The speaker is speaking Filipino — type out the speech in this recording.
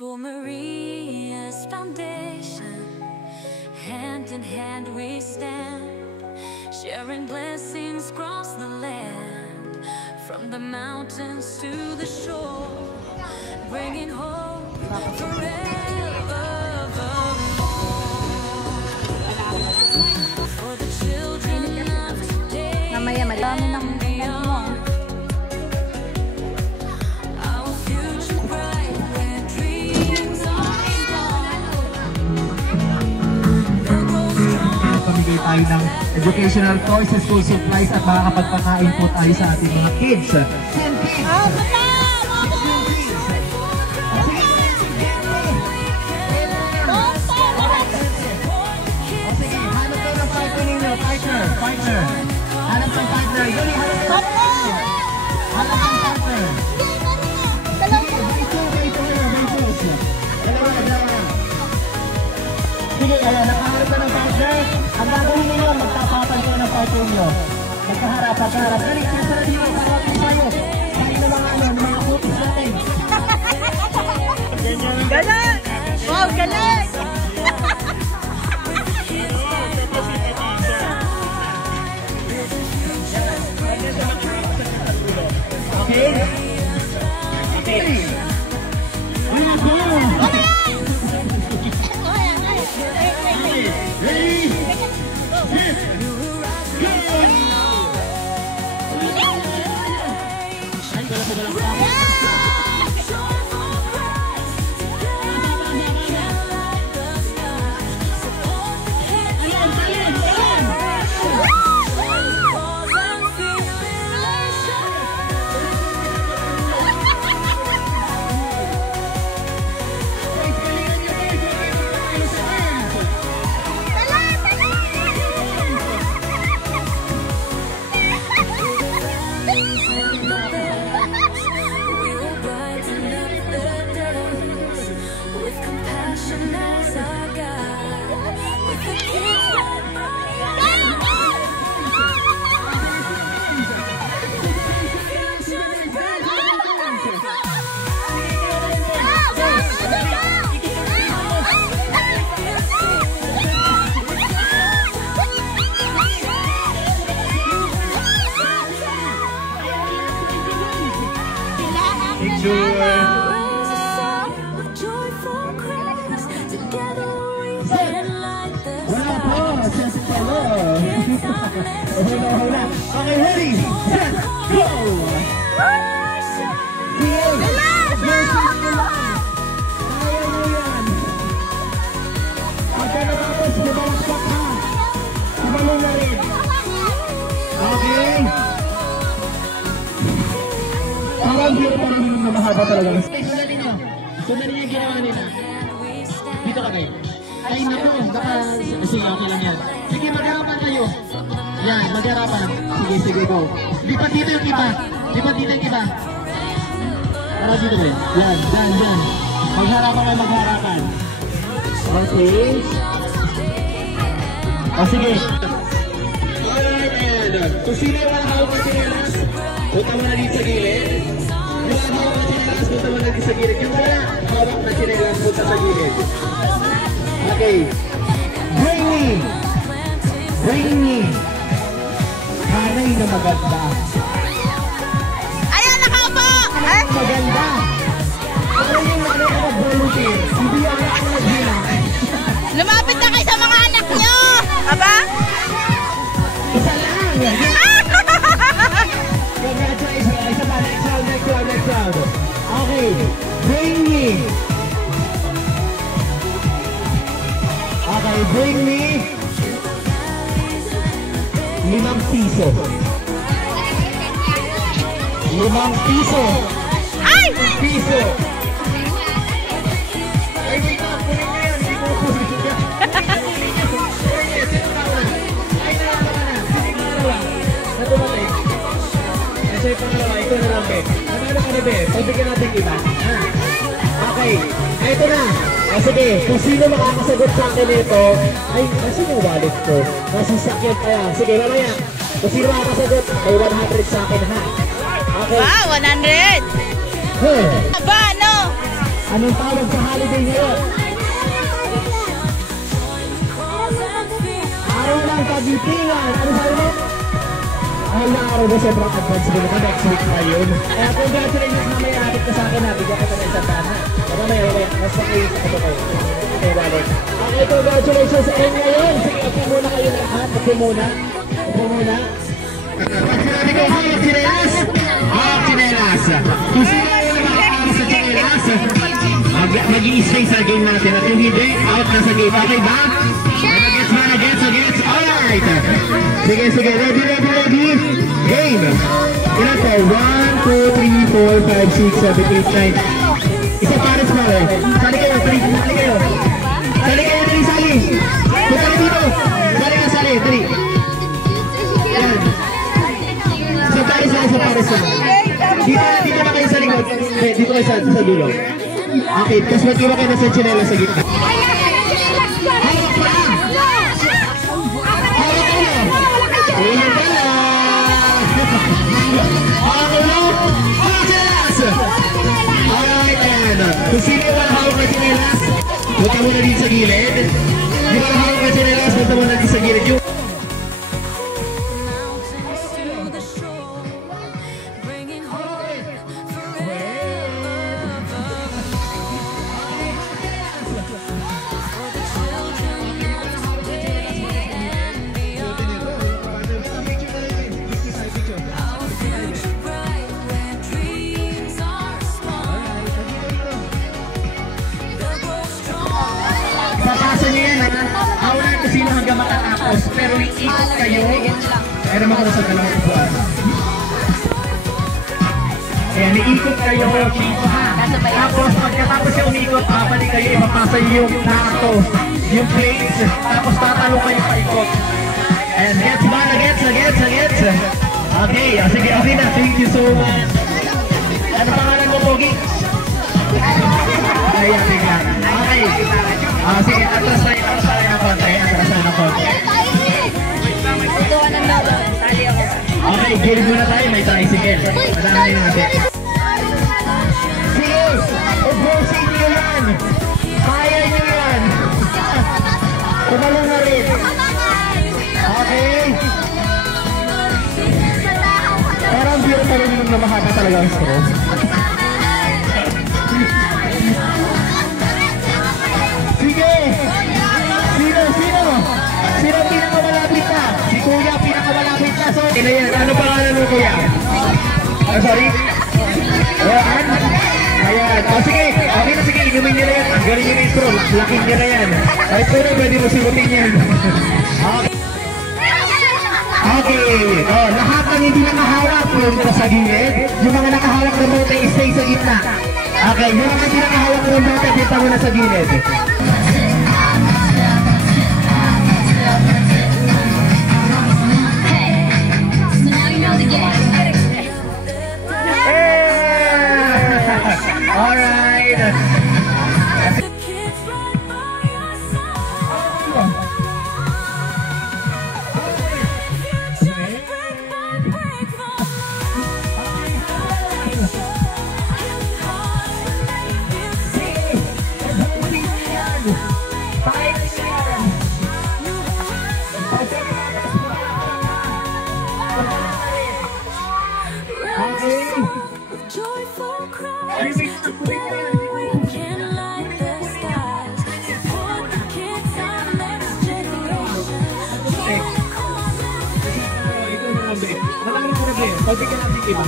For Maria's foundation, hand in hand we stand, sharing blessings across the land, from the mountains to the shore, bringing hope forevermore. For the children of today and beyond, our future bright where dreams are born. Pamigay tayo ng educational toys, school supplies at makakapagpakain po tayo sa ating mga kids. Partner. Hanap ng partner. Yuli, hanap ng partner. Hanap ng partner. Sige, nakaharap na ng partner. Ang gagawin ninyo, magtapatan kayo ng partner nyo. Magkaharap. Galing, kesa na nyo, karapin tayo. Kain na mga kutis natin. Galing! Wow, galing! Okay. Ready? Okay, ready, set, go! Pagka natapos, bumalakpak ha. Tumalong na rin. Okay. Parang hindi pa rin na mahaba talaga. Sundan niyo yung ginawa nila. Dito ka kayo. Ay naku, baka sige, okay lang yan. Sige, magharapan kayo. Yan, magharapan. Sige, go. Lipat dito yung iba. Para dito rin. Yan. Magharapan. Okay. O sige. Alright, kung sino yung hawak na sinelas, punta mo na dito sa gilid. Yung hawak na sinelas, punta mo na dito sa gilid. Yung wala, hawak na sinelas, punta sa gilid. Okay. Bring me. Hanay na maganda. Ayan, nakaupo! Maganda. Ano yung volunteer? Hindi ang nagbilang. Lumapit na kayo sa mga anak nyo! Aba? Isa lang. Congratulations. Isa pa. Next round. Okay. Bring me. Okay, bring me 5 piso. 5 piso. Ay! Piso. Ay, wait up. Kunin mo yan. Hindi ko kunin yan. Ay, nalaman na. Sige ko na lang. Natumating. Kasi pangalawa, ito na lang, Be. Nanalo ka na, Be. Pagbigan natin iba. Okay. Ito na. Sige, kung sino makakasagot sa akin ito, ay, nasa yung wallet ko? Nasa sakyan kaya. Sige, mamaya. Kung sino makakasagot, ay 100 sa akin, ha? Okay. Wow, 100! Aba, no? Anong tawag sa holiday ngayon? Araw ng Kagitingan. Ano sabi mo? Mahal na araw na sobrang advance din ako. Next week na yun. Kaya congratulations mamaya natin ka sa akin na. Bigyan kita ng isang dana. Mamaya. Mas makiisa ko kayo. Okay, balik. Okay, congratulations. And ngayon, sige, upo muna kayo lahat. Upo muna. Pag sinabi ko, hawak chinelas. Hawak chinelas. Kung sino yung nakakawak sa chinelas, mag-i-stay sa game natin. At yung hindi, out na sa game. Okay ba? Gets. Alright. Sige. Ready. Game. Ilan po? 1, 2, 3, 4, 5, 6, 7, 8, 9. Isa pares pa rin. Sali kayo. Sali. Punta kayo dito. Sali. 3. Yan. Isa pares lang. Dito ba kayo sa likod? Dito kayo sa dulo. Okay, tapos mag-iwa kayo na sa chinela sa gitna. Hawak pa lang! Ayan pala! Hawak chinelas! Alright, ayan. Kung sino yung walang hawak na chinelas, punta muna din sa gilid. Yung walang hawak na chinelas, punta muna din sa gilid. Mountains to the shore, bringing hope forever. For the children of today and beyond. Our future bright where dreams are small. They'll grow strong. Papasa niyo yan, ha? Awa na kung sino hanggang matatapos. Pero iikot kayo. Kaya naman ko sa dalawang upuan. Ayan, iikot kayo. Ha? Tapos pagkatapos yung umikot, babalik kayo, ipapasa yung plato, yung plates. Tapos tatalo kayo paikot. And gets ba? Gets. Okay, sige, okay na. Thank you so much. Ano pangalan mo, Pogi? Ayan, bigla. Okay. Sige, atras tayo ng konti. Okay, gilid muna tayo. May tricycle. Madami natin. Sige, ubusin nyo yan. Kaya nyo yan. Tumalong na rin. Okay. Parang biro pa rin na mahaba talaga ang straw. Sige! Sino pinakamalapit na? Si Kuya pinakamalapit na. So, yan. Ano pangalan mo, Kuya? Sorry? Ayan. Sige. Okay na, sige. Inumin nyo na yan. Ang galing yung intro. Laking nyo na yan. Ay, pero pwede mo simutin yan. Okay. Lahat ng hindi nakahawak, punta sa gilid. Yung mga nakahawak ng bote, stay sa gitna. Okay. Yung mga hindi nakahawak ng bote, punta muna sa gilid. Alright. The kids right by your side. Future brick by brick for joyful cries. Together we can light the skies. Support the kids, our next generation. Ito na lang, Be. Malaki ko na, Be. Pagbigan natin iba.